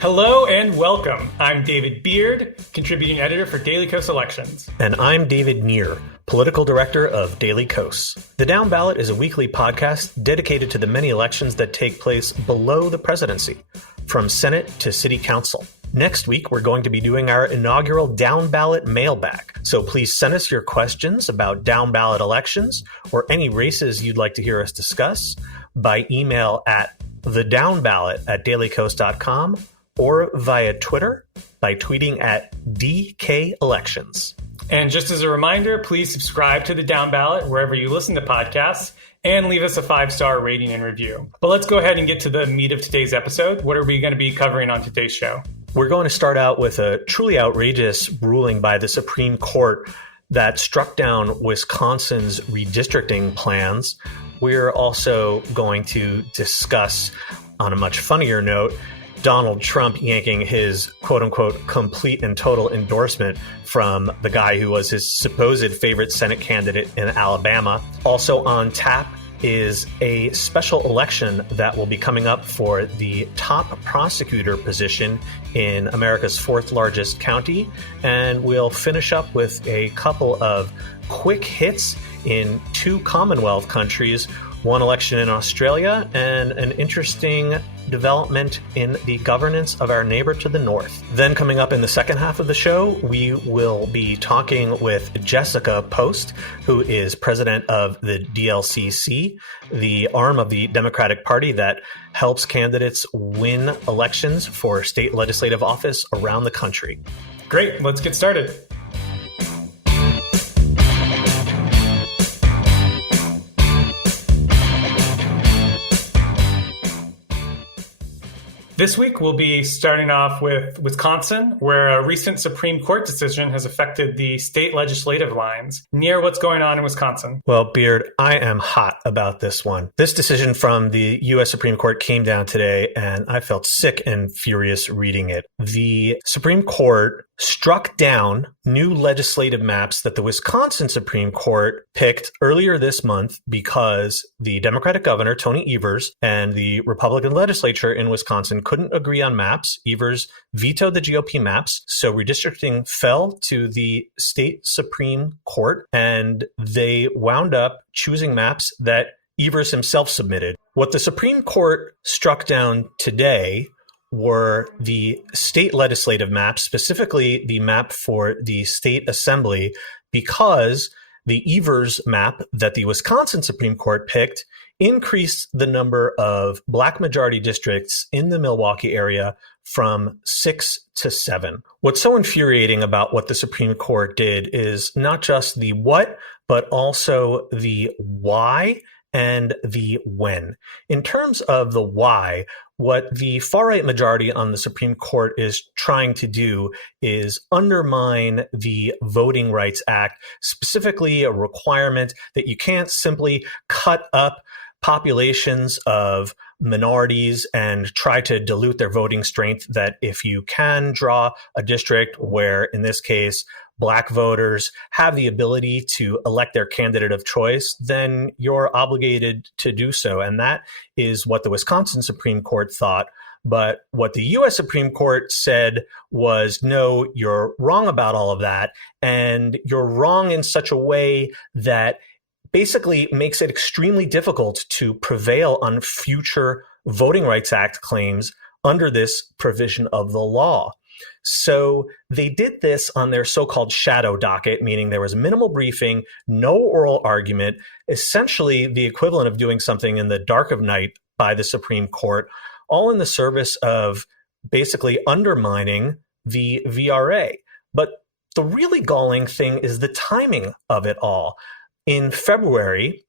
Hello and welcome. I'm David Beard, contributing editor for Daily Kos Elections. And I'm David Neer, political director of Daily Kos. The Downballot is a weekly podcast dedicated to the many elections that take place below the presidency, from Senate to City Council. Next week, we're going to be doing our inaugural Downballot mailbag. So please send us your questions about Downballot elections or any races you'd like to hear us discuss by email at thedownballot@dailykos.com or via Twitter by tweeting at DKElections. And just as a reminder, please subscribe to the Downballot wherever you listen to podcasts and leave us a 5-star rating and review. But let's go ahead and get to the meat of today's episode. What are we going to be covering on today's show? We're going to start out with a truly outrageous ruling by the Supreme Court that struck down Wisconsin's redistricting plans. We're also going to discuss, on a much funnier note, Donald Trump yanking his quote-unquote complete and total endorsement from the guy who was his supposed favorite Senate candidate in Alabama. Also on tap is a special election that will be coming up for the top prosecutor position in America's fourth largest county. And we'll finish up with a couple of quick hits in two Commonwealth countries, one election in Australia, and an interesting development in the governance of our neighbor to the north. Then coming up in the second half of the show, we will be talking with Jessica Post, who is president of the DLCC, the arm of the Democratic Party that helps candidates win elections for state legislative office around the country. Great, let's get started. This week, we'll be starting off with Wisconsin, where a recent Supreme Court decision has affected the state legislative lines. Near what's going on in Wisconsin? Well, Beard, I am hot about this one. This decision from the U.S. Supreme Court came down today, and I felt sick and furious reading it. The Supreme Court struck down new legislative maps that the Wisconsin Supreme Court picked earlier this month because the Democratic governor, Tony Evers, and the Republican legislature in Wisconsin couldn't agree on maps. Evers vetoed the GOP maps, so redistricting fell to the state Supreme Court, and they wound up choosing maps that Evers himself submitted. What the Supreme Court struck down today were the state legislative maps, specifically the map for the state assembly, because the Evers map that the Wisconsin Supreme Court picked increased the number of Black majority districts in the Milwaukee area from 6 to 7. What's so infuriating about what the Supreme Court did is not just the what, but also the why and the when. In terms of the why, what the far-right majority on the Supreme Court is trying to do is undermine the Voting Rights Act, specifically a requirement that you can't simply cut up populations of minorities and try to dilute their voting strength, that if you can draw a district where, in this case, Black voters have the ability to elect their candidate of choice, then you're obligated to do so. And that is what the Wisconsin Supreme Court thought. But what the U.S. Supreme Court said was, no, you're wrong about all of that. And you're wrong in such a way that basically makes it extremely difficult to prevail on future Voting Rights Act claims under this provision of the law. So they did this on their so-called shadow docket, meaning there was minimal briefing, no oral argument, essentially the equivalent of doing something in the dark of night by the Supreme Court, all in the service of basically undermining the VRA. But the really galling thing is the timing of it all. In February,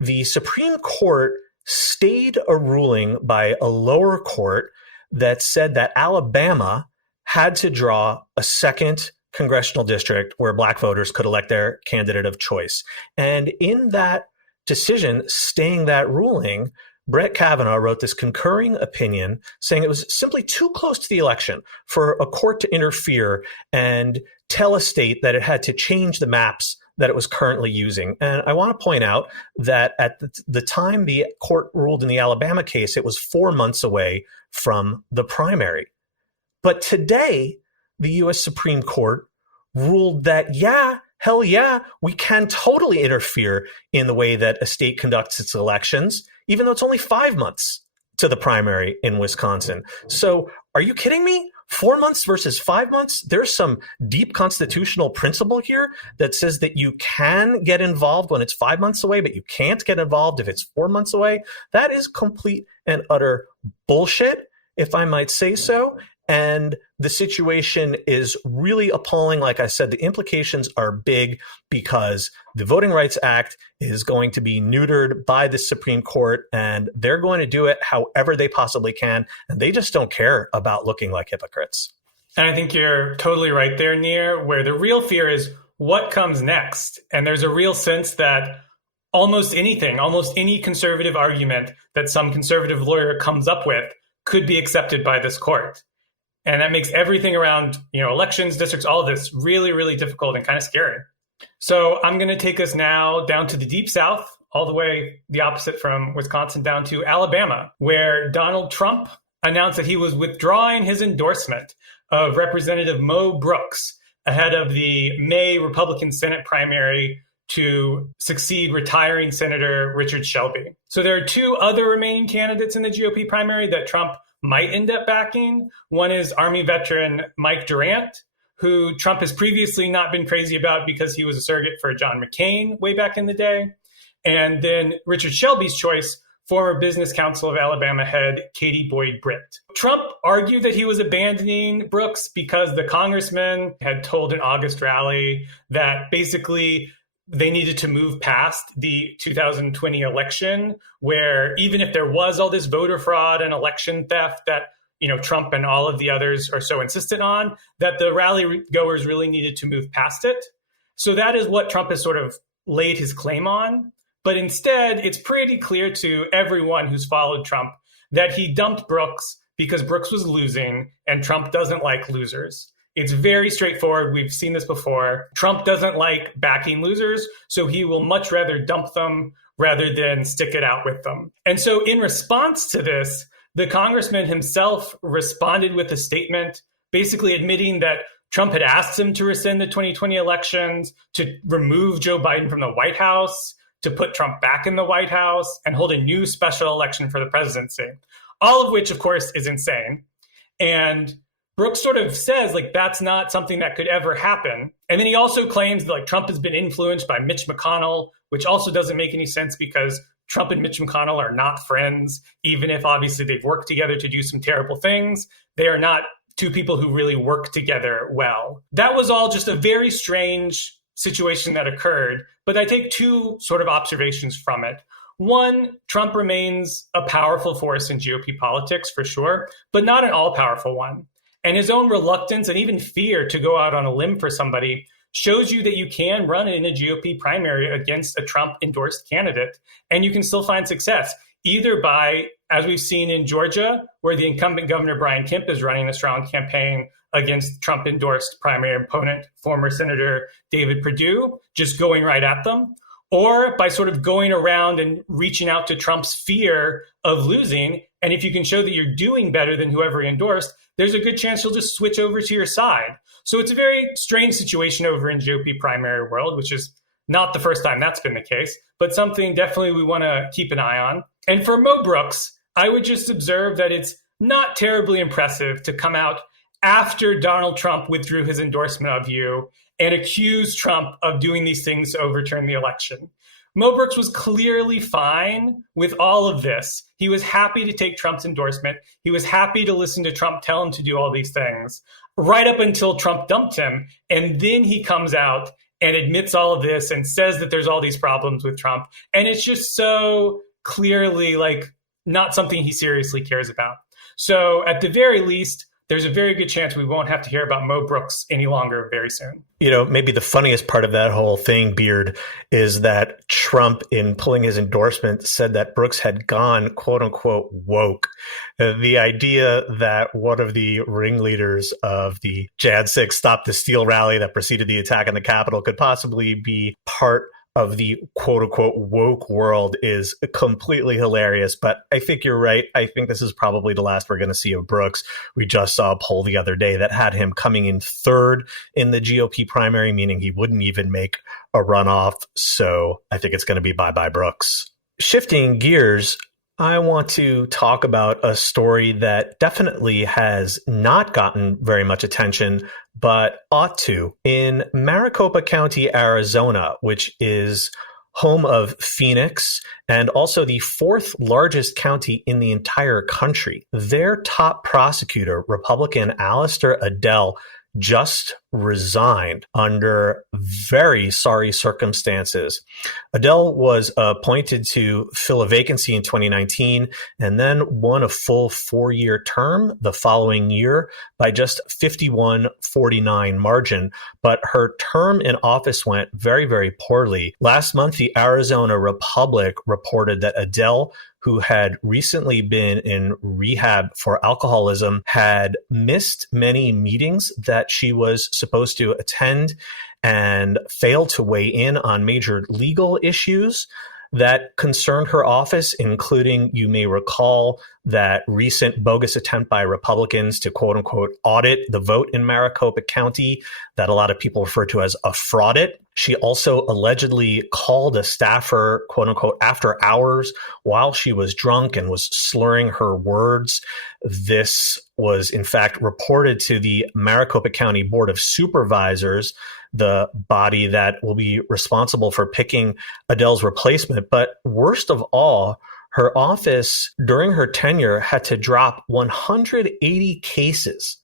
the Supreme Court stayed a ruling by a lower court that said that Alabama had to draw a second congressional district where Black voters could elect their candidate of choice. And in that decision, staying that ruling, Brett Kavanaugh wrote this concurring opinion saying it was simply too close to the election for a court to interfere and tell a state that it had to change the maps that it was currently using. And I want to point out that at the time the court ruled in the Alabama case, it was 4 months away from the primary. But today, the U.S. Supreme Court ruled that, hell yeah, we can totally interfere in the way that a state conducts its elections, even though it's only 5 months to the primary in Wisconsin. So are you kidding me? 4 months versus 5 months? There's some deep constitutional principle here that says that you can get involved when it's 5 months away, but you can't get involved if it's 4 months away. That is complete and utter bullshit, if I might say so. And the situation is really appalling. Like I said, the implications are big because the Voting Rights Act is going to be neutered by the Supreme Court, and they're going to do it however they possibly can. And they just don't care about looking like hypocrites. And I think you're totally right there, Nir, where the real fear is what comes next. And there's a real sense that almost anything, almost any conservative argument that some conservative lawyer comes up with could be accepted by this court. And that makes everything around, elections, districts, all of this really, really difficult and kind of scary. So I'm going to take us now down to the Deep South, all the way the opposite from Wisconsin down to Alabama, where Donald Trump announced that he was withdrawing his endorsement of Representative Mo Brooks ahead of the May Republican Senate primary to succeed retiring Senator Richard Shelby. So there are two other remaining candidates in the GOP primary that Trump might end up backing. One is Army veteran Mike Durant, who Trump has previously not been crazy about because he was a surrogate for John McCain way back in the day. And then Richard Shelby's choice, former Business Council of Alabama head Katie Boyd Britt. Trump argued that he was abandoning Brooks because the congressman had told an August rally that basically they needed to move past the 2020 election, where even if there was all this voter fraud and election theft that Trump and all of the others are so insistent on, that the rally goers really needed to move past it. So that is what Trump has sort of laid his claim on. But instead, it's pretty clear to everyone who's followed Trump that he dumped Brooks because Brooks was losing, and Trump doesn't like losers. It's very straightforward. We've seen this before. Trump doesn't like backing losers, so he will much rather dump them rather than stick it out with them. And so in response to this, the congressman himself responded with a statement basically admitting that Trump had asked him to rescind the 2020 elections, to remove Joe Biden from the White House, to put Trump back in the White House, and hold a new special election for the presidency. All of which, of course, is insane. And Brooks sort of says, that's not something that could ever happen. And then he also claims that, Trump has been influenced by Mitch McConnell, which also doesn't make any sense because Trump and Mitch McConnell are not friends, even if obviously they've worked together to do some terrible things. They are not two people who really work together well. That was all just a very strange situation that occurred, but I take two sort of observations from it. One, Trump remains a powerful force in GOP politics for sure, but not an all-powerful one. And his own reluctance and even fear to go out on a limb for somebody shows you that you can run in a GOP primary against a Trump-endorsed candidate, and you can still find success, either by, as we've seen in Georgia, where the incumbent governor Brian Kemp is running a strong campaign against Trump-endorsed primary opponent, former Senator David Perdue, just going right at them, or by sort of going around and reaching out to Trump's fear of losing. And if you can show that you're doing better than whoever he endorsed, there's a good chance he'll just switch over to your side. So it's a very strange situation over in GOP primary world, which is not the first time that's been the case, but something definitely we want to keep an eye on. And for Mo Brooks, I would just observe that it's not terribly impressive to come out after Donald Trump withdrew his endorsement of you and accuse Trump of doing these things to overturn the election. Mo Brooks was clearly fine with all of this. He was happy to take Trump's endorsement. He was happy to listen to Trump tell him to do all these things, right up until Trump dumped him. And then he comes out and admits all of this and says that there's all these problems with Trump. And it's just so clearly not something he seriously cares about. So at the very least, there's a very good chance we won't have to hear about Mo Brooks any longer very soon. Maybe the funniest part of that whole thing, Beard, is that Trump, in pulling his endorsement, said that Brooks had gone, quote unquote, woke. The idea that one of the ringleaders of the Jan 6 Stop the Steal rally that preceded the attack on the Capitol could possibly be part of the quote unquote woke world is completely hilarious. But I think you're right. I think this is probably the last we're going to see of Brooks. We just saw a poll the other day that had him coming in third in the GOP primary, meaning he wouldn't even make a runoff. So I think it's going to be bye-bye Brooks. Shifting gears, I want to talk about a story that definitely has not gotten very much attention, but ought to. In Maricopa County, Arizona, which is home of Phoenix and also the fourth largest county in the entire country, their top prosecutor, Republican Alistair Adele, just resigned under very sorry circumstances. Adele was appointed to fill a vacancy in 2019 and then won a full 4-year term the following year by just 51-49 margin. But her term in office went very, very poorly. Last month, the Arizona Republic reported that Adele, who had recently been in rehab for alcoholism, had missed many meetings that she was supposed to attend and failed to weigh in on major legal issues that concerned her office, including, you may recall, that recent bogus attempt by Republicans to quote unquote audit the vote in Maricopa County that a lot of people refer to as a fraudit. She also allegedly called a staffer, quote unquote, after hours while she was drunk and was slurring her words. This was in fact reported to the Maricopa County Board of Supervisors, the body that will be responsible for picking Adele's replacement. But worst of all, her office during her tenure had to drop 180 cases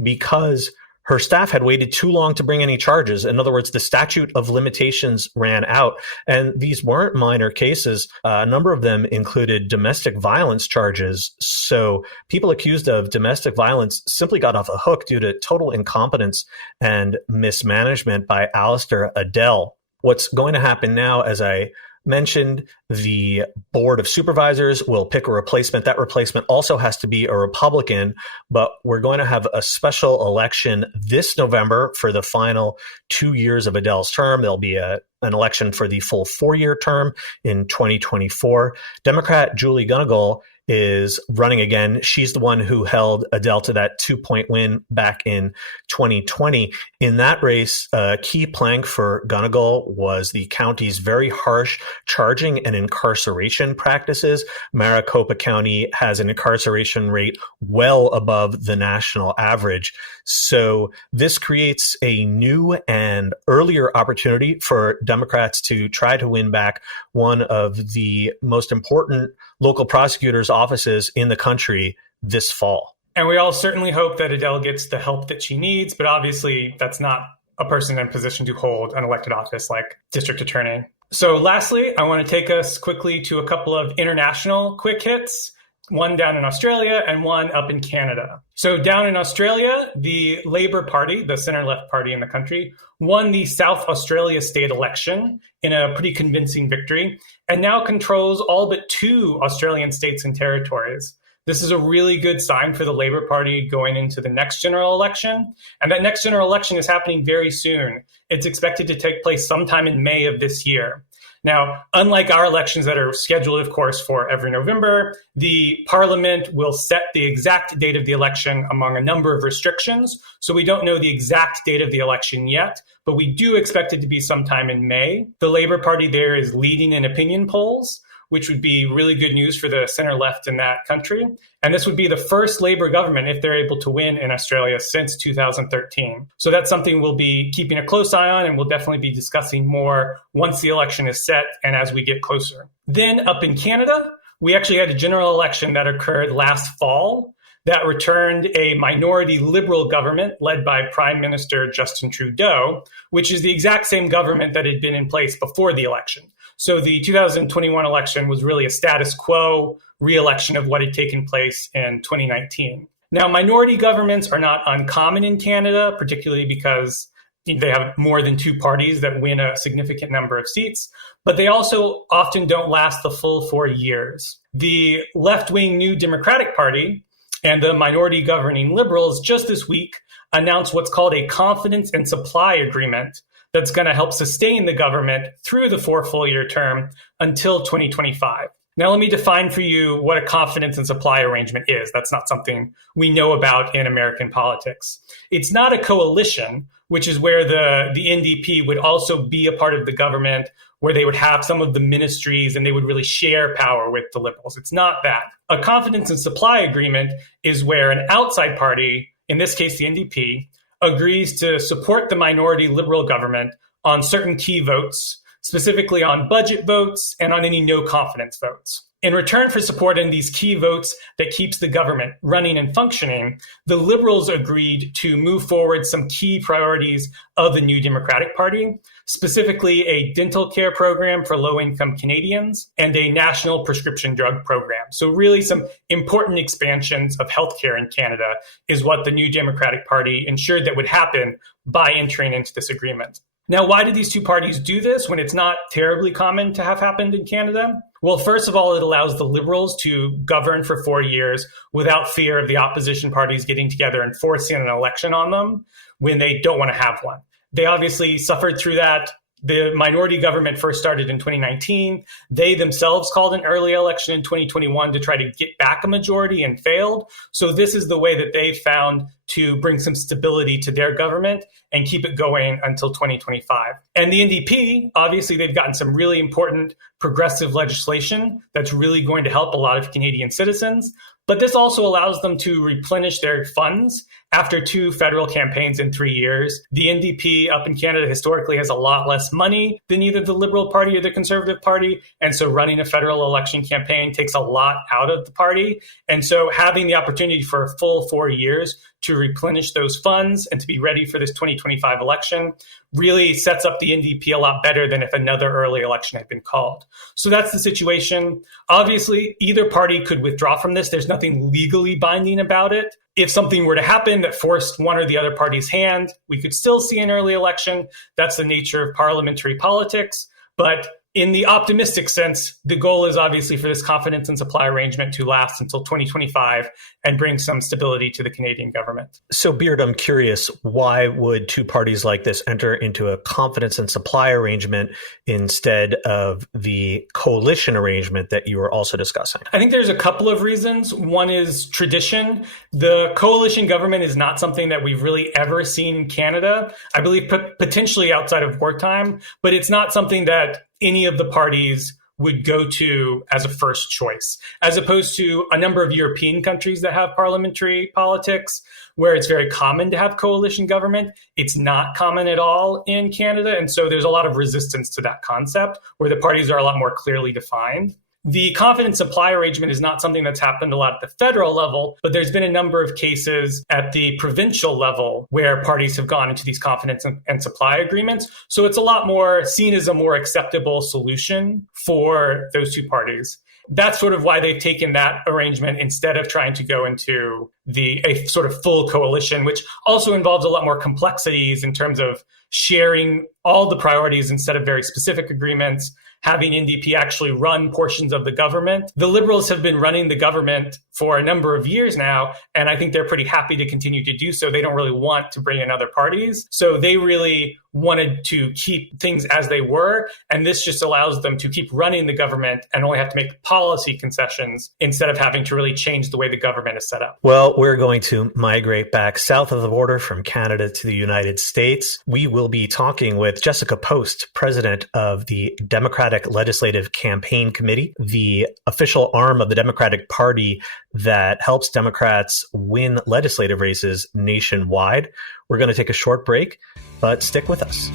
because her staff had waited too long to bring any charges. In other words, the statute of limitations ran out. And these weren't minor cases. A number of them included domestic violence charges. So people accused of domestic violence simply got off the hook due to total incompetence and mismanagement by Alistair Adele. What's going to happen now, as I mentioned, the Board of Supervisors will pick a replacement. That replacement also has to be a Republican, but we're going to have a special election this November for the final 2 years of Adele's term. There'll be an election for the full 4-year term in 2024. Democrat Julie Gunnigal is running again. She's the one who held Adele to that 2-point win back in 2020. In that race, a key plank for Gunnigal was the county's very harsh charging and incarceration practices. Maricopa County has an incarceration rate well above the national average. So this creates a new and earlier opportunity for Democrats to try to win back one of the most important local prosecutors' offices in the country this fall. And we all certainly hope that Adele gets the help that she needs, but obviously that's not a person in position to hold an elected office like district attorney. So lastly, I want to take us quickly to a couple of international quick hits, one down in Australia and one up in Canada. So down in Australia, the Labor Party, the center-left party in the country, won the South Australia state election in a pretty convincing victory and now controls all but 2 Australian states and territories. This is a really good sign for the Labor Party going into the next general election. And that next general election is happening very soon. It's expected to take place sometime in May of this year. Now, unlike our elections that are scheduled, of course, for every November, the Parliament will set the exact date of the election among a number of restrictions. So we don't know the exact date of the election yet, but we do expect it to be sometime in May. The Labor Party there is leading in opinion polls, which would be really good news for the center left in that country. And this would be the first Labor government, if they're able to win in Australia, since 2013. So that's something we'll be keeping a close eye on, and we'll definitely be discussing more once the election is set and as we get closer. Then up in Canada, we actually had a general election that occurred last fall that returned a minority Liberal government led by Prime Minister Justin Trudeau, which is the exact same government that had been in place before the election. So the 2021 election was really a status quo re-election of what had taken place in 2019. Now, minority governments are not uncommon in Canada, particularly because they have more than two parties that win a significant number of seats, but they also often don't last the full 4 years. The left-wing New Democratic Party and the minority governing Liberals just this week announced what's called a confidence and supply agreement that's going to help sustain the government through the 4 full-year term until 2025. Now, let me define for you what a confidence and supply arrangement is. That's not something we know about in American politics. It's not a coalition, which is where the NDP would also be a part of the government, where they would have some of the ministries and they would really share power with the Liberals. It's not that. A confidence and supply agreement is where an outside party, in this case the NDP, agrees to support the minority Liberal government on certain key votes, specifically on budget votes and on any no confidence votes. In return for support in these key votes that keeps the government running and functioning, the Liberals agreed to move forward some key priorities of the New Democratic Party, specifically a dental care program for low-income Canadians and a national prescription drug program. So really some important expansions of healthcare in Canada is what the New Democratic Party ensured that would happen by entering into this agreement. Now, why did these two parties do this when it's not terribly common to have happened in Canada? Well, first of all, it allows the Liberals to govern for 4 years without fear of the opposition parties getting together and forcing an election on them when they don't want to have one. They obviously suffered through that. The minority government first started in 2019. They themselves called an early election in 2021 to try to get back a majority and failed. So this is the way that they found to bring some stability to their government and keep it going until 2025. And the NDP, obviously, they've gotten some really important progressive legislation that's really going to help a lot of Canadian citizens. But this also allows them to replenish their funds after 2 federal campaigns in 3 years. The NDP up in Canada historically has a lot less money than either the Liberal Party or the Conservative Party. And so running a federal election campaign takes a lot out of the party. And so having the opportunity for a full 4 years to replenish those funds and to be ready for this 2025 election really sets up the NDP a lot better than if another early election had been called. So that's the situation. Obviously, either party could withdraw from this. There's nothing legally binding about it. If something were to happen that forced one or the other party's hand, we could still see an early election. That's the nature of parliamentary politics. But in the optimistic sense, the goal is obviously for this confidence and supply arrangement to last until 2025 and bring some stability to the Canadian government. So, Beard, I'm curious, why would two parties like this enter into a confidence and supply arrangement instead of the coalition arrangement that you were also discussing? I think there's a couple of reasons. One is tradition. The coalition government is not something that we've really ever seen in Canada. I believe potentially outside of wartime, but it's not something that any of the parties would go to as a first choice, as opposed to a number of European countries that have parliamentary politics, where it's very common to have coalition government. It's not common at all in Canada. And so there's a lot of resistance to that concept, where the parties are a lot more clearly defined. The confidence supply arrangement is not something that's happened a lot at the federal level, but there's been a number of cases at the provincial level where parties have gone into these confidence and supply agreements. So it's a lot more seen as a more acceptable solution for those two parties. That's sort of why they've taken that arrangement instead of trying to go into a sort of full coalition, which also involves a lot more complexities in terms of sharing all the priorities instead of very specific agreements, having NDP actually run portions of the government. The Liberals have been running the government for a number of years now, and I think they're pretty happy to continue to do so. They don't really want to bring in other parties. So they really wanted to keep things as they were, and this just allows them to keep running the government and only have to make policy concessions instead of having to really change the way the government is set up. Well, we're going to migrate back south of the border from Canada to the United States. We will be talking with Jessica Post, president of the Democratic Legislative Campaign Committee, the official arm of the Democratic Party that helps Democrats win legislative races nationwide. We're going to take a short break, but stick with us.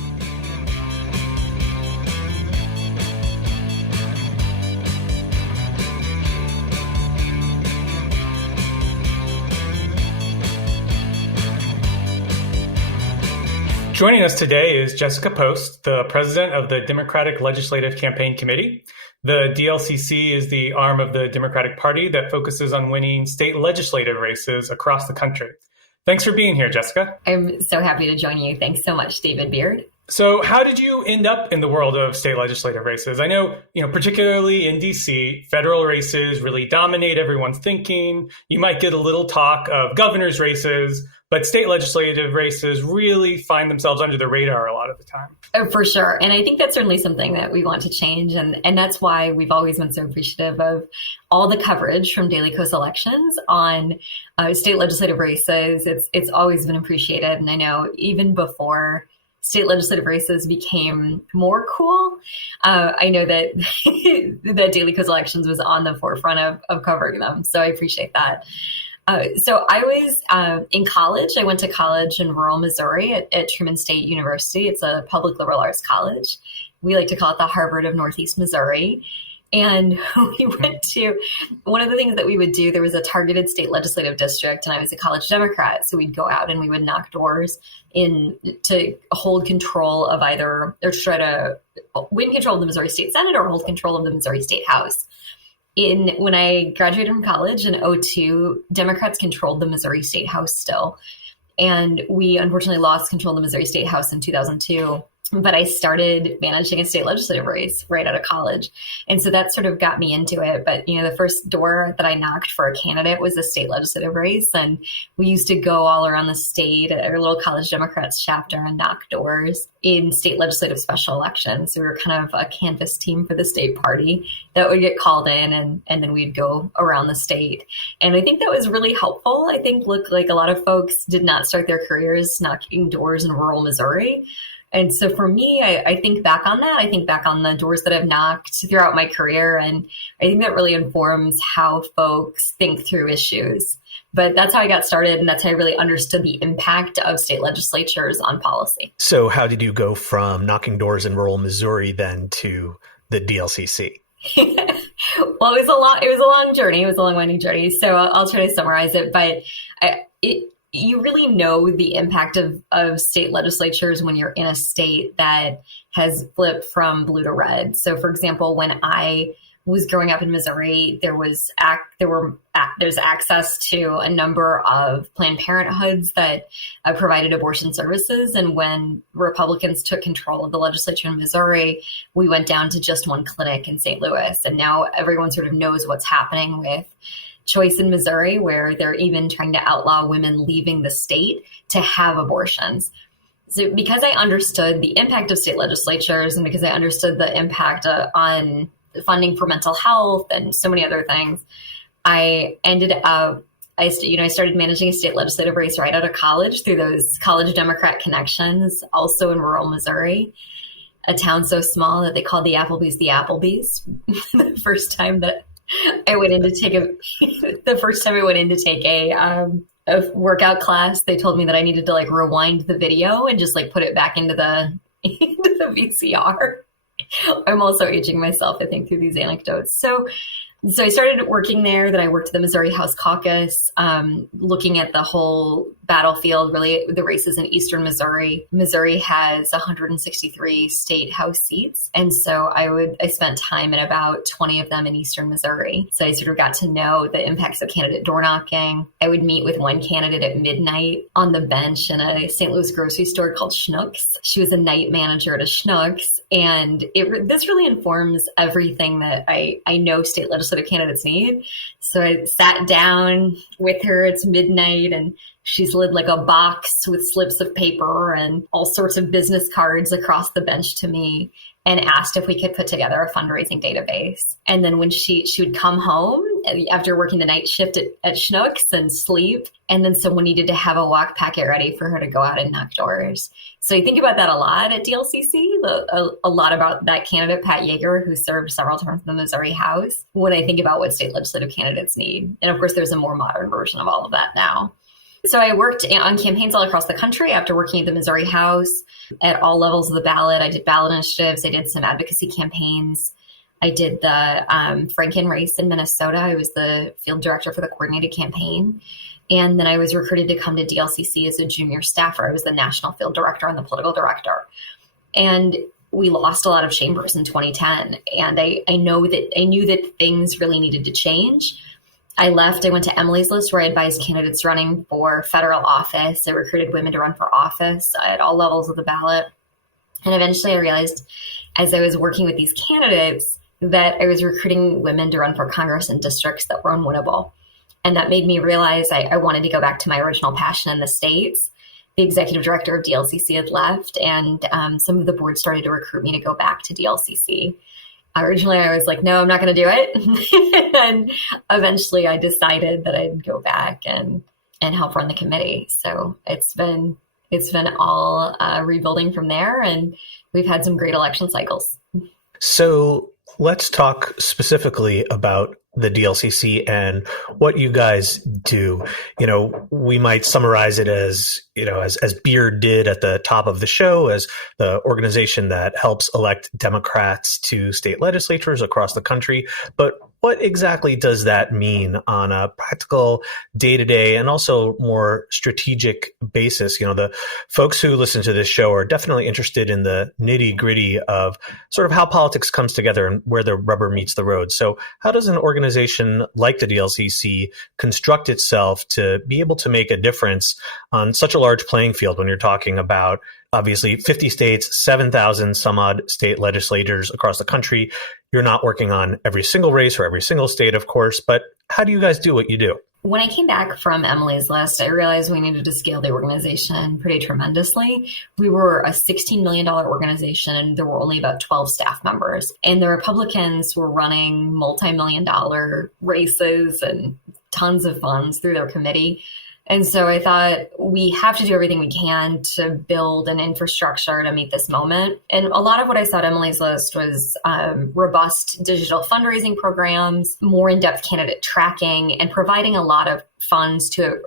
Joining us today is Jessica Post, the president of the Democratic Legislative Campaign Committee. The DLCC is the arm of the Democratic Party that focuses on winning state legislative races across the country. Thanks for being here, Jessica. I'm so happy to join you. Thanks so much, David Beard. So how did you end up in the world of state legislative races? I know, particularly in DC, federal races really dominate everyone's thinking. You might get a little talk of governor's races, but state legislative races really find themselves under the radar a lot of the time. Oh, for sure. And I think that's certainly something that we want to change. And that's why we've always been so appreciative of all the coverage from Daily Kos elections on state legislative races. It's always been appreciated. And I know even before state legislative races became more cool, I know that that Daily Kos elections was on the forefront of covering them. So I appreciate that. So I was in college. I went to college in rural Missouri at Truman State University. It's a public liberal arts college. We like to call it the Harvard of Northeast Missouri. And we went to one of the things that we would do, there was a targeted state legislative district, and I was a college Democrat. So we'd go out and we would knock doors to hold control of either, or try to win control of the Missouri State Senate or hold control of the Missouri State House. When I graduated from college in 2002, Democrats controlled the Missouri State House still. And we unfortunately lost control of the Missouri State House in 2002. But I started managing a state legislative race right out of college. And so that sort of got me into it. But, the first door that I knocked for a candidate was a state legislative race. And we used to go all around the state at our little college Democrats chapter and knock doors in state legislative special elections. So we were kind of a canvas team for the state party that would get called in, and then we'd go around the state. And I think that was really helpful. I think look like a lot of folks did not start their careers knocking doors in rural Missouri. And so for me, I think back on that. I think back on the doors that I've knocked throughout my career. And I think that really informs how folks think through issues. But that's how I got started. And that's how I really understood the impact of state legislatures on policy. So how did you go from knocking doors in rural Missouri then to the DLCC? Well, it was a long journey. It was a long winding journey. So I'll try to summarize it. But you really know the impact of state legislatures when you're in a state that has flipped from blue to red. So, for example, when I was growing up in Missouri, there's access to a number of Planned Parenthoods that provided abortion services. And when Republicans took control of the legislature in Missouri, we went down to just one clinic in St. Louis. And now everyone sort of knows what's happening with choice in Missouri, where they're even trying to outlaw women leaving the state to have abortions. So because I understood the impact of state legislatures and because I understood the impact on funding for mental health and so many other things, I ended up, I started managing a state legislative race right out of college through those college Democrat connections, also in rural Missouri, a town so small that they called the Applebee's the Applebee's. The first time I went in to take a workout class, they told me that I needed to rewind the video and just put it back into the VCR. I'm also aging myself, I think, through these anecdotes. So I started working there. Then I worked at the Missouri House Caucus, looking at the whole battlefield, really the races in eastern Missouri. Missouri has 163 state House seats. And so I spent time in about 20 of them in eastern Missouri. So I sort of got to know the impacts of candidate door knocking. I would meet with one candidate at midnight on the bench in a St. Louis grocery store called Schnucks. She was a night manager at a Schnucks. And this really informs everything that I know state legislative candidates need. So I sat down with her. It's midnight, and she slid a box with slips of paper and all sorts of business cards across the bench to me and asked if we could put together a fundraising database. And then when she would come home after working the night shift at Schnucks and sleep, and then someone needed to have a walk packet ready for her to go out and knock doors. So you think about that a lot at DLCC, a lot about that candidate, Pat Yeager, who served several terms in the Missouri House, when I think about what state legislative candidates need. And of course, there's a more modern version of all of that now. So I worked on campaigns all across the country after working at the Missouri House at all levels of the ballot. I did ballot initiatives. I did some advocacy campaigns. I did the Franken race in Minnesota. I was the field director for the coordinated campaign. And then I was recruited to come to DLCC as a junior staffer. I was the national field director and the political director. And we lost a lot of chambers in 2010. And I knew that things really needed to change. I left, I went to Emily's List, where I advised candidates running for federal office. I recruited women to run for office at all levels of the ballot. And eventually I realized, as I was working with these candidates, that I was recruiting women to run for Congress in districts that were unwinnable. And that made me realize I wanted to go back to my original passion in the States. The executive director of DLCC had left, and some of the board started to recruit me to go back to DLCC. Originally, I was like, no, I'm not going to do it. And eventually I decided that I'd go back and help run the committee. So it's been all rebuilding from there, and we've had some great election cycles. So let's talk specifically about the DLCC and what you guys do. We might summarize it as Beard did at the top of the show, as the organization that helps elect Democrats to state legislatures across the country. But what exactly does that mean on a practical, day-to-day, and also more strategic basis? The folks who listen to this show are definitely interested in the nitty-gritty of sort of how politics comes together and where the rubber meets the road. So how does an organization like the DLCC construct itself to be able to make a difference on such a large playing field when you're talking about obviously 50 states, 7,000 some odd state legislators across the country? You're not working on every single race or every single state, of course, but how do you guys do what you do? When I came back from Emily's List, I realized we needed to scale the organization pretty tremendously. We were a $16 million organization, and there were only about 12 staff members. And the Republicans were running multi-million-dollar races and tons of funds through their committee. And so I thought, we have to do everything we can to build an infrastructure to meet this moment. And a lot of what I saw at Emily's List was robust digital fundraising programs, more in-depth candidate tracking, and providing a lot of funds to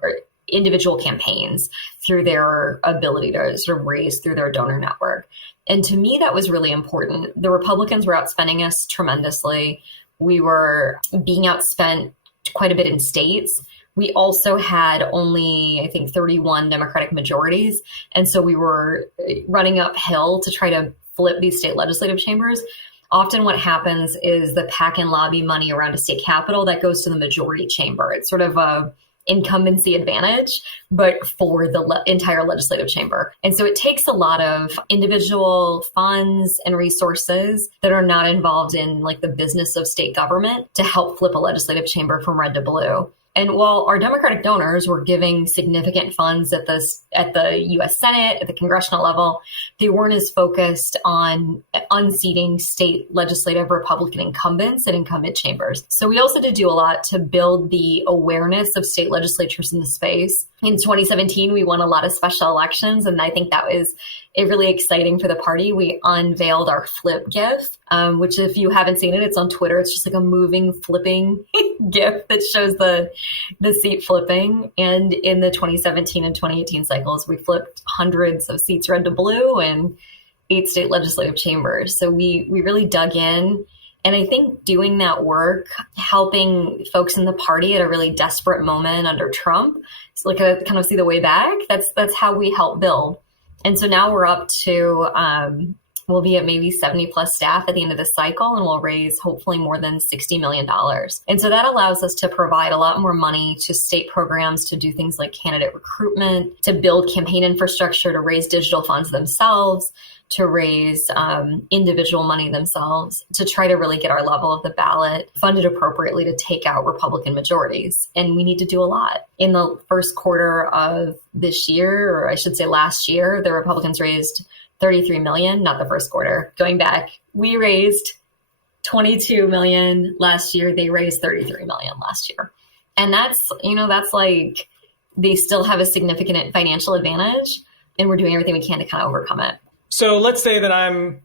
individual campaigns through their ability to sort of raise through their donor network. And to me, that was really important. The Republicans were outspending us tremendously. We were being outspent quite a bit in states. We also had only, I think, 31 Democratic majorities. And so we were running uphill to try to flip these state legislative chambers. Often what happens is the PAC and lobby money around a state capitol that goes to the majority chamber. It's sort of a incumbency advantage, but for the entire legislative chamber. And so it takes a lot of individual funds and resources that are not involved in like the business of state government to help flip a legislative chamber from red to blue. And while our Democratic donors were giving significant funds at the U.S. Senate, at the congressional level, they weren't as focused on unseating state legislative Republican incumbents and incumbent chambers. So we also did do a lot to build the awareness of state legislatures in the space. In 2017, we won a lot of special elections, and I think that was really exciting for the party. We unveiled our flip GIF, which if you haven't seen it, it's on Twitter. It's just like a moving, flipping GIF that shows the seat flipping. And in the 2017 and 2018 cycles, we flipped hundreds of seats red to blue and 8 state legislative chambers. So we really dug in. And I think doing that work, helping folks in the party at a really desperate moment under Trump, so like kind of see the way back, that's how we help build. And so now we're up to, we'll be at maybe 70 plus staff at the end of the cycle, and we'll raise hopefully more than $60 million. And so that allows us to provide a lot more money to state programs to do things like candidate recruitment, to build campaign infrastructure, to raise digital funds themselves, to raise individual money themselves, to try to really get our level of the ballot funded appropriately to take out Republican majorities. And we need to do a lot. In the first quarter of this year, or I should say last year, the Republicans raised $33 million, not the first quarter. Going back, we raised $22 million last year. They raised $33 million last year. And that's like, they still have a significant financial advantage, and we're doing everything we can to kind of overcome it. So let's say that I'm,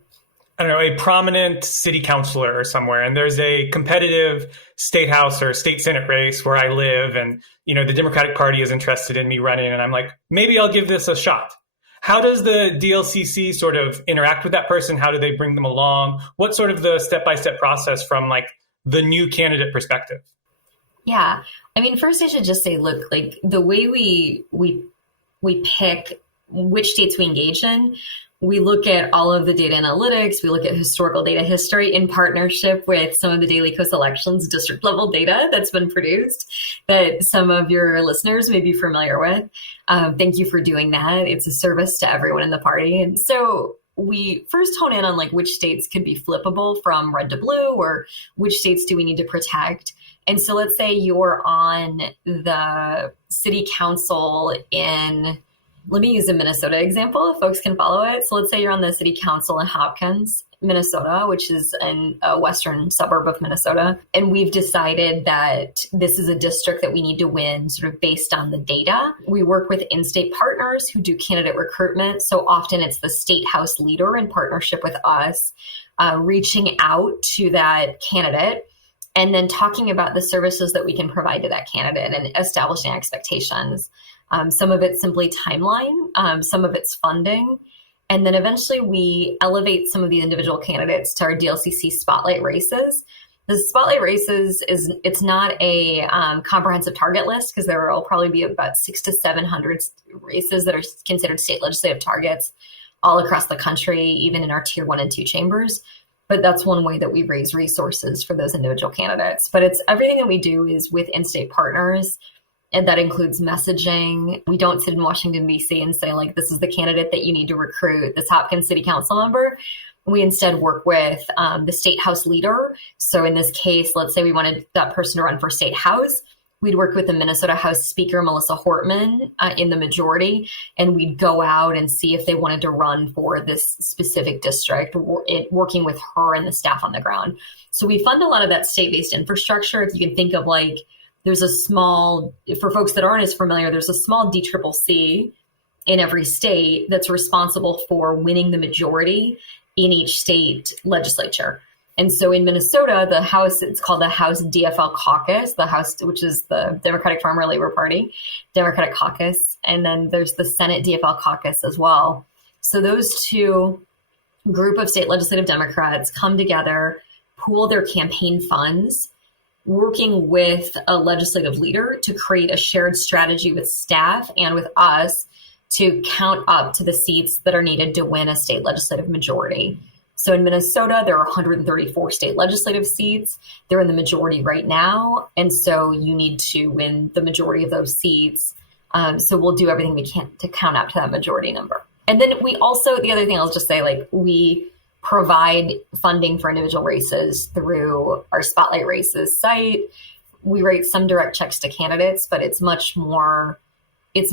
a prominent city councilor or somewhere, and there's a competitive state house or state senate race where I live, and, the Democratic Party is interested in me running, and I'm like, maybe I'll give this a shot. How does the DLCC sort of interact with that person? How do they bring them along? What's sort of the step-by-step process from like the new candidate perspective? Yeah. I mean, first I should just say, look, like the way we pick which states we engage in, we look at all of the data analytics, we look at historical data history in partnership with some of the Daily Kos elections district level data that's been produced that some of your listeners may be familiar with. Thank you for doing that. It's a service to everyone in the party. And so we first hone in on like which states could be flippable from red to blue, or which states do we need to protect. And so let's say you're on the city council in, let me use a Minnesota example if folks can follow it. So let's say you're on the city council in Hopkins, Minnesota, which is in a western suburb of Minnesota. And we've decided that this is a district that we need to win sort of based on the data. We work with in-state partners who do candidate recruitment. So often it's the state house leader in partnership with us, reaching out to that candidate and then talking about the services that we can provide to that candidate and establishing expectations. Some of it's simply timeline, some of it's funding. And then eventually we elevate some of these individual candidates to our DLCC spotlight races. The spotlight races it's not a comprehensive target list, because there will probably be about 600 to 700 races that are considered state legislative targets all across the country, even in our tier 1 and 2 chambers. But that's one way that we raise resources for those individual candidates. But it's everything that we do is with in-state partners. And that includes messaging. We don't sit in Washington, D.C. and say, like, this is the candidate that you need to recruit, this Hopkins City Council member. We instead work with the state house leader. So in this case, let's say we wanted that person to run for state house. We'd work with the Minnesota House Speaker, Melissa Hortman, in the majority, and we'd go out and see if they wanted to run for this specific district, working with her and the staff on the ground. So we fund a lot of that state-based infrastructure. If you can think of like, there's a small, for folks that aren't as familiar, there's a small DCCC in every state that's responsible for winning the majority in each state legislature. And so in Minnesota, the House, it's called the House DFL Caucus, the House, which is the Democratic Farmer Labor Party, Democratic Caucus. And then there's the Senate DFL Caucus as well. So those two group of state legislative Democrats come together, pool their campaign funds, working with a legislative leader to create a shared strategy with staff and with us to count up to the seats that are needed to win a state legislative majority. So in Minnesota, there are 134 state legislative seats. They're in the majority right now. And so you need to win the majority of those seats. So we'll do everything we can to count up to that majority number. And then we also, the other thing I'll just say, like, we provide funding for individual races through our Spotlight Races site. We write some direct checks to candidates, but it's much more in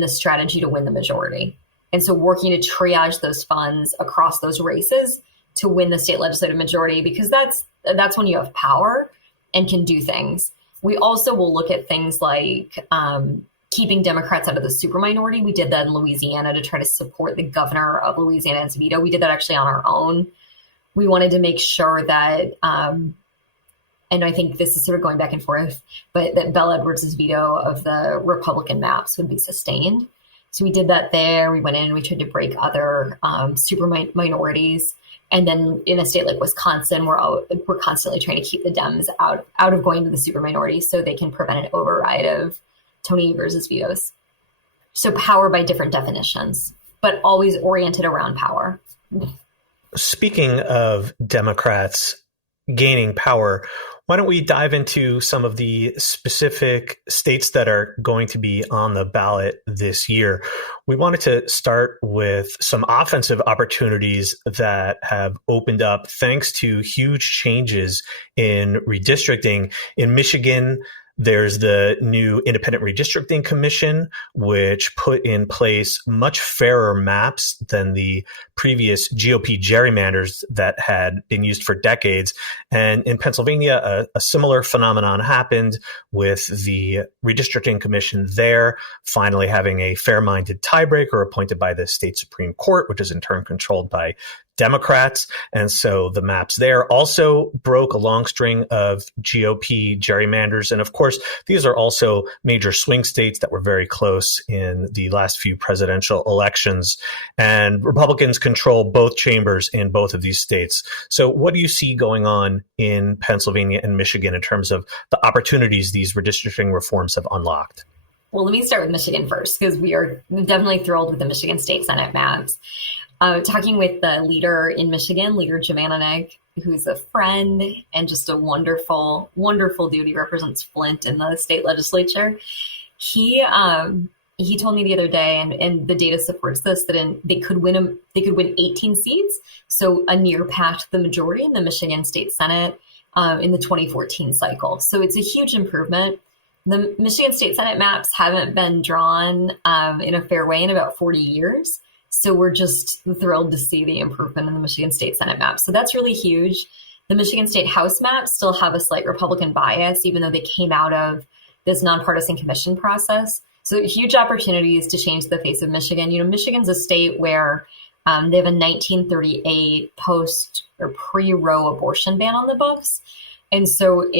the strategy to win the majority. And so working to triage those funds across those races to win the state legislative majority, because that's when you have power and can do things. We also will look at things like keeping Democrats out of the superminority. We did that in Louisiana to try to support the governor of Louisiana's veto. We did that actually on our own. We wanted to make sure that, and I think this is sort of going back and forth, but that Bell Edwards' veto of the Republican maps would be sustained. So we did that there. We went in, we tried to break other super minorities. And then in a state like Wisconsin, we're constantly trying to keep the Dems out of going to the super minority so they can prevent an override of Tony Evers' vetoes. So power by different definitions, but always oriented around power. Speaking of Democrats gaining power, why don't we dive into some of the specific states that are going to be on the ballot this year? We wanted to start with some offensive opportunities that have opened up thanks to huge changes in redistricting. In Michigan, there's the new Independent Redistricting Commission, which put in place much fairer maps than the previous GOP gerrymanders that had been used for decades. And in Pennsylvania, a similar phenomenon happened with the Redistricting Commission there finally having a fair-minded tiebreaker appointed by the state Supreme Court, which is in turn controlled by Democrats. And so the maps there also broke a long string of GOP gerrymanders. And of course, these are also major swing states that were very close in the last few presidential elections. And Republicans control both chambers in both of these states. So what do you see going on in Pennsylvania and Michigan in terms of the opportunities these redistricting reforms have unlocked? Well, let me start with Michigan first, because we are definitely thrilled with the Michigan State Senate maps. Talking with the leader in Michigan, Leader Jovanovich, who's a friend and just a wonderful, wonderful dude. He represents Flint in the state legislature. He told me the other day, and the data supports this, that they could win 18 seats, so a near path to the majority in the Michigan State Senate in the 2014 cycle. So it's a huge improvement. The Michigan State Senate maps haven't been drawn in a fair way in about 40 years. So we're just thrilled to see the improvement in the Michigan State Senate maps. So that's really huge. The Michigan State House maps still have a slight Republican bias, even though they came out of this nonpartisan commission process. So huge opportunities to change the face of Michigan. You know, Michigan's a state where they have a 1938 post or pre-Roe abortion ban on the books. And so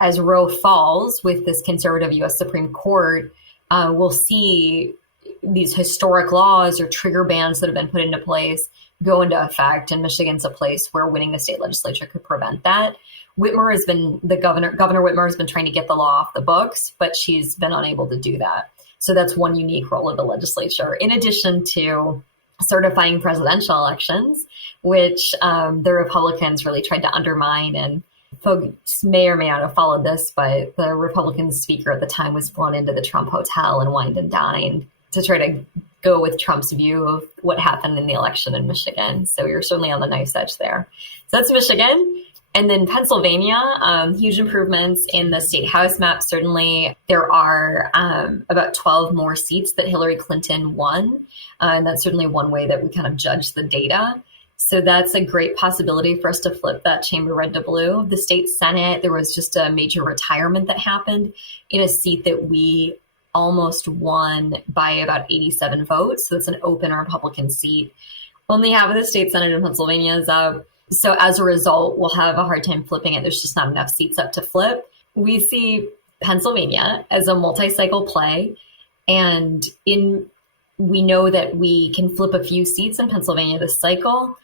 as Roe falls with this conservative U.S. Supreme Court, we'll see these historic laws or trigger bans that have been put into place go into effect. And Michigan's a place where winning the state legislature could prevent that. Governor Whitmer has been trying to get the law off the books, but she's been unable to do that. So that's one unique role of the legislature, in addition to certifying presidential elections, which the Republicans really tried to undermine. And folks may or may not have followed this, but the Republican speaker at the time was flown into the Trump hotel and wined and dined to try to go with Trump's view of what happened in the election in Michigan. So you're certainly on the knife's edge there. So that's Michigan. And then Pennsylvania, huge improvements in the state house map. Certainly there are about 12 more seats that Hillary Clinton won. And that's certainly one way that we kind of judge the data. So that's a great possibility for us to flip that chamber red to blue. The state Senate, there was just a major retirement that happened in a seat that we almost won by about 87 votes. So it's an open Republican seat. Only half of the state Senate in Pennsylvania is up. So as a result, we'll have a hard time flipping it. There's just not enough seats up to flip. We see Pennsylvania as a multi-cycle play. And we know that we can flip a few seats in Pennsylvania this cycle.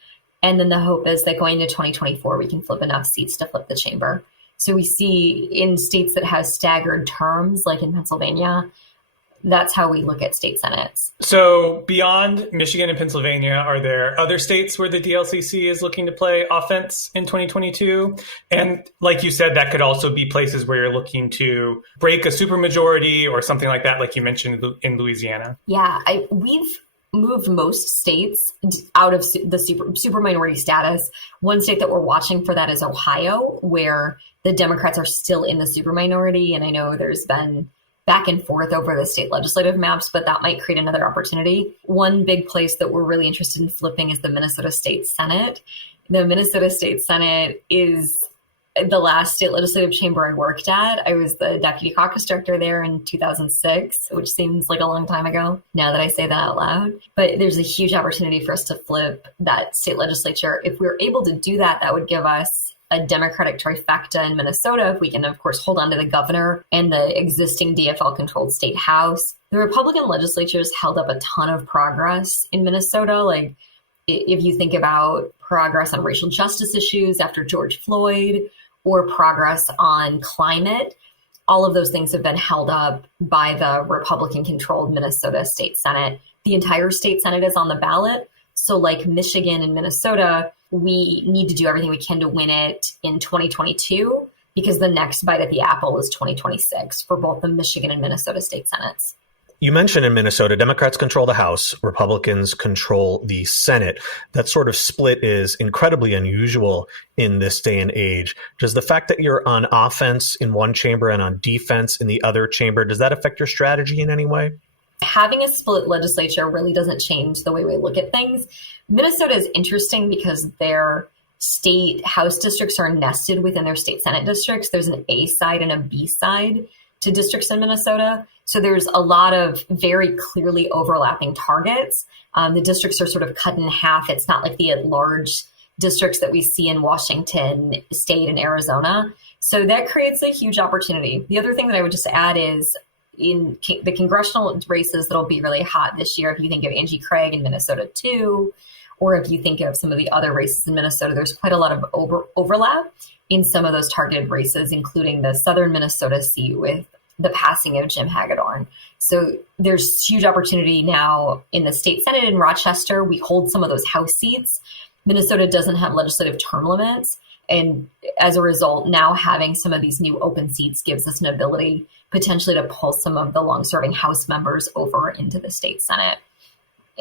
And then the hope is that going to 2024, we can flip enough seats to flip the chamber. So we see in states that have staggered terms, like in Pennsylvania, that's how we look at state senates. So beyond Michigan and Pennsylvania, are there other states where the DLCC is looking to play offense in 2022? And like you said, that could also be places where you're looking to break a supermajority or something like that, like you mentioned in Louisiana. Yeah, we've moved most states out of the super minority status. One state that we're watching for that is Ohio, where the Democrats are still in the super minority. And I know there's been back and forth over the state legislative maps, but that might create another opportunity. One big place that we're really interested in flipping is the Minnesota State Senate. The Minnesota State Senate is the last state legislative chamber I worked at. I was the deputy caucus director there in 2006, which seems like a long time ago now that I say that out loud. But there's a huge opportunity for us to flip that state legislature. If we were able to do that, that would give us a Democratic trifecta in Minnesota, if we can, of course, hold on to the governor and the existing DFL-controlled state house. The Republican legislatures held up a ton of progress in Minnesota. Like, if you think about progress on racial justice issues after George Floyd, or progress on climate, all of those things have been held up by the Republican-controlled Minnesota State Senate. The entire state Senate is on the ballot. So like Michigan and Minnesota, we need to do everything we can to win it in 2022, because the next bite at the apple is 2026 for both the Michigan and Minnesota state senates. You mentioned in Minnesota, Democrats control the House, Republicans control the Senate. That sort of split is incredibly unusual in this day and age. Does the fact that you're on offense in one chamber and on defense in the other chamber, does that affect your strategy in any way? Having a split legislature really doesn't change the way we look at things. Minnesota is interesting because their state House districts are nested within their state Senate districts. There's an A side and a B side to districts in Minnesota. So there's a lot of very clearly overlapping targets. The districts are sort of cut in half. It's not like the at-large districts that we see in Washington State and Arizona. So that creates a huge opportunity. The other thing that I would just add is in the congressional races that'll be really hot this year, if you think of Angie Craig in Minnesota too, or if you think of some of the other races in Minnesota, there's quite a lot of overlap in some of those targeted races, including the southern Minnesota seat with the passing of Jim Hagedorn. So there's huge opportunity now in the state Senate in Rochester. We hold some of those House seats. Minnesota doesn't have legislative term limits. And as a result, now having some of these new open seats gives us an ability potentially to pull some of the long-serving House members over into the state Senate.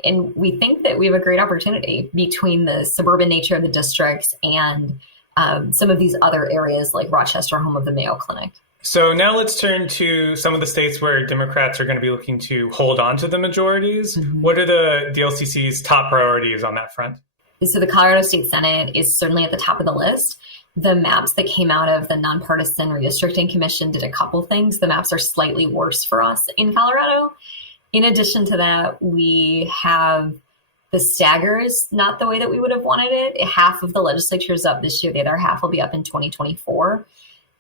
And we think that we have a great opportunity between the suburban nature of the districts and some of these other areas like Rochester, home of the Mayo Clinic. So now let's turn to some of the states where Democrats are going to be looking to hold on to the majorities. Mm-hmm. What are the DLCC's top priorities on that front? So the Colorado State Senate is certainly at the top of the list. The maps that came out of the Nonpartisan Redistricting Commission did a couple things. The maps are slightly worse for us in Colorado. In addition to that, we have the staggers, not the way that we would have wanted it. Half of the legislature is up this year. The other half will be up in 2024.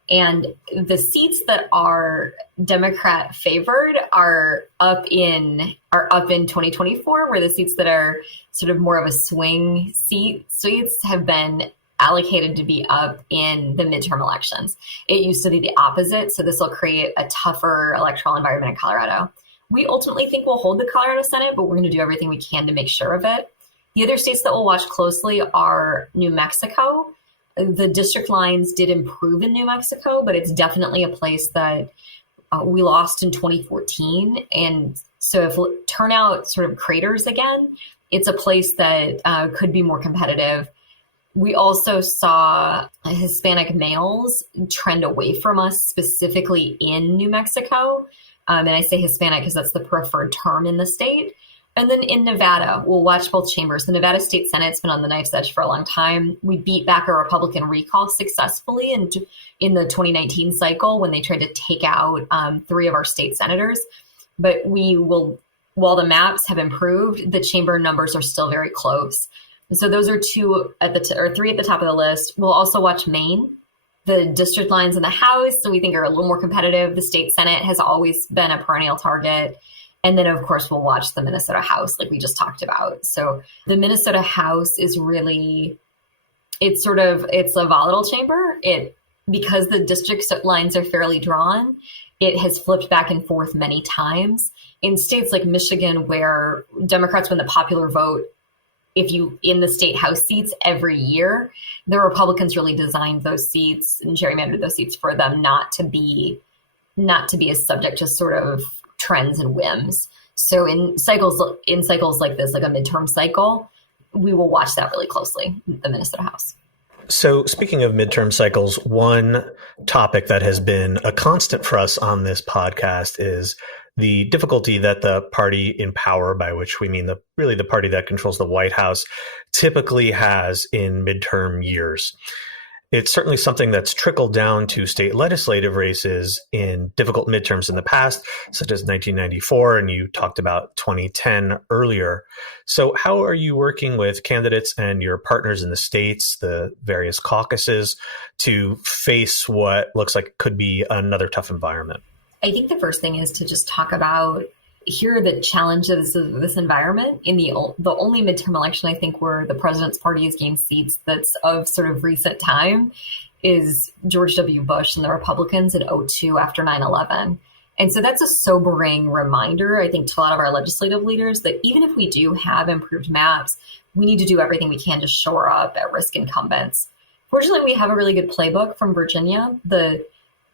And the seats that are Democrat favored are up in 2024, where the seats that are sort of more of a swing seats have been allocated to be up in the midterm elections. It used to be the opposite, so this will create a tougher electoral environment in Colorado. We ultimately think we'll hold the Colorado Senate, but we're going to do everything we can to make sure of it. The other states that we'll watch closely are New Mexico. The district lines did improve in New Mexico, but it's definitely a place that we lost in 2014. And so if turnout sort of craters again, it's a place that could be more competitive. We also saw Hispanic males trend away from us, specifically in New Mexico. And I say Hispanic because that's the preferred term in the state. And then in Nevada, we'll watch both chambers. The Nevada State Senate's been on the knife's edge for a long time. We beat back a Republican recall successfully in the 2019 cycle when they tried to take out 3 of our state senators. But we will, while the maps have improved, the chamber numbers are still very close. And so those are 3 at the top of the list. We'll also watch Maine. The district lines in the House, so we think are a little more competitive. The state Senate has always been a perennial target. And then, of course, we'll watch the Minnesota House like we just talked about. So the Minnesota House is really, it's a volatile chamber. Because the district lines are fairly drawn, it has flipped back and forth many times. In states like Michigan, where Democrats win the popular vote, in the state House seats every year, the Republicans really designed those seats and gerrymandered those seats for them not to be as subject to sort of trends and whims. So in cycles like this, like a midterm cycle, we will watch that really closely, the Minnesota House. So speaking of midterm cycles, one topic that has been a constant for us on this podcast is the difficulty that the party in power, by which we mean the party that controls the White House, typically has in midterm years. It's certainly something that's trickled down to state legislative races in difficult midterms in the past, such as 1994, and you talked about 2010 earlier. So how are you working with candidates and your partners in the states, the various caucuses, to face what looks like could be another tough environment? I think the first thing is to just talk about, here are the challenges of this environment. In the only midterm election, I think, where the president's party has gained seats that's of sort of recent time is George W. Bush and the Republicans in 2002 after 9/11. And so that's a sobering reminder, I think, to a lot of our legislative leaders that even if we do have improved maps, we need to do everything we can to shore up at-risk incumbents. Fortunately, we have a really good playbook from Virginia. The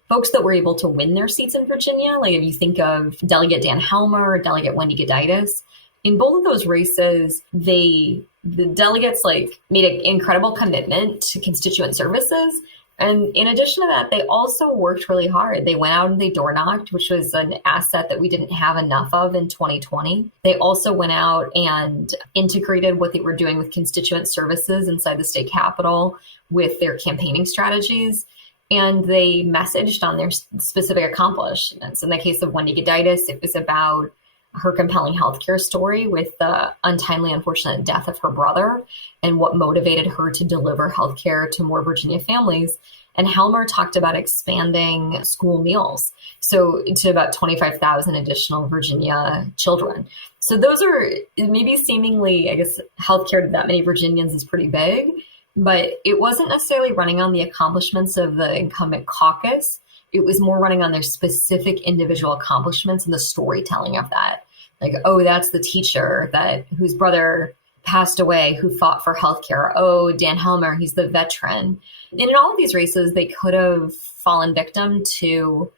folks that were able to win their seats in Virginia, like if you think of Delegate Dan Helmer or Delegate Wendy Geditis, in both of those races, the delegates made an incredible commitment to constituent services. And in addition to that, they also worked really hard. They went out and they door knocked, which was an asset that we didn't have enough of in 2020. They also went out and integrated what they were doing with constituent services inside the state capitol with their campaigning strategies. and they messaged on their specific accomplishments. In the case of Wendy Geditis, it was about her compelling healthcare story with the untimely, unfortunate death of her brother and what motivated her to deliver healthcare to more Virginia families. And Helmer talked about expanding school meals, so to about 25,000 additional Virginia children. So those are maybe seemingly, I guess, healthcare to that many Virginians is pretty big, but it wasn't necessarily running on the accomplishments of the incumbent caucus. It was more running on their specific individual accomplishments and the storytelling of that. Like, oh, that's the teacher whose brother passed away who fought for healthcare. Oh, Dan Helmer, he's the veteran. And in all of these races, they could have fallen victim to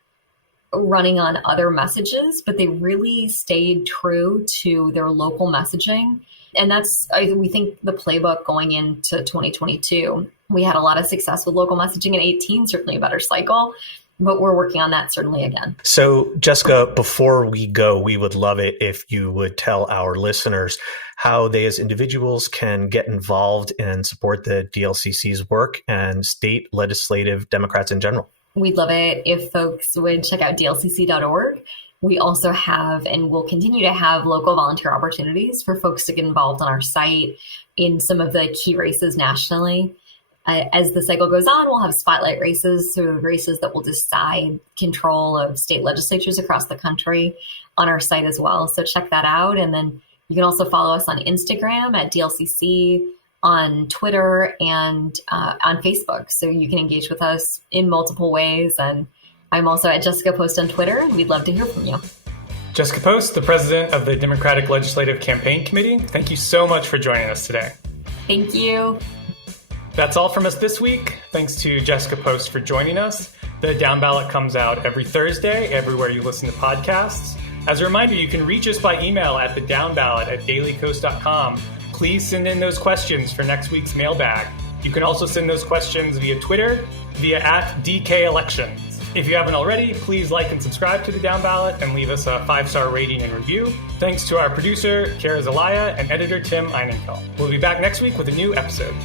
running on other messages, but they really stayed true to their local messaging. And that's, we think, the playbook going into 2022. We had a lot of success with local messaging in 2018, certainly a better cycle, but we're working on that certainly again. So, Jessica, before we go, we would love it if you would tell our listeners how they as individuals can get involved and support the DLCC's work and state legislative Democrats in general. We'd love it if folks would check out dlcc.org. We also have and will continue to have local volunteer opportunities for folks to get involved on our site in some of the key races nationally. As the cycle goes on, we'll have spotlight races, so races that will decide control of state legislatures across the country on our site as well. So check that out. And then you can also follow us on Instagram at DLCC, on Twitter, and on Facebook. So you can engage with us in multiple ways. And I'm also at Jessica Post on Twitter, and we'd love to hear from you. Jessica Post, the president of the Democratic Legislative Campaign Committee, thank you so much for joining us today. Thank you. That's all from us this week. Thanks to Jessica Post for joining us. The Downballot comes out every Thursday, everywhere you listen to podcasts. As a reminder, you can reach us by email at thedownballot@dailykos.com. Please send in those questions for next week's mailbag. You can also send those questions via Twitter, via @DKElections. If you haven't already, please like and subscribe to the Downballot and leave us a 5-star rating and review. Thanks to our producer, Kara Zelaya, and editor, Tim Einenkel. We'll be back next week with a new episode.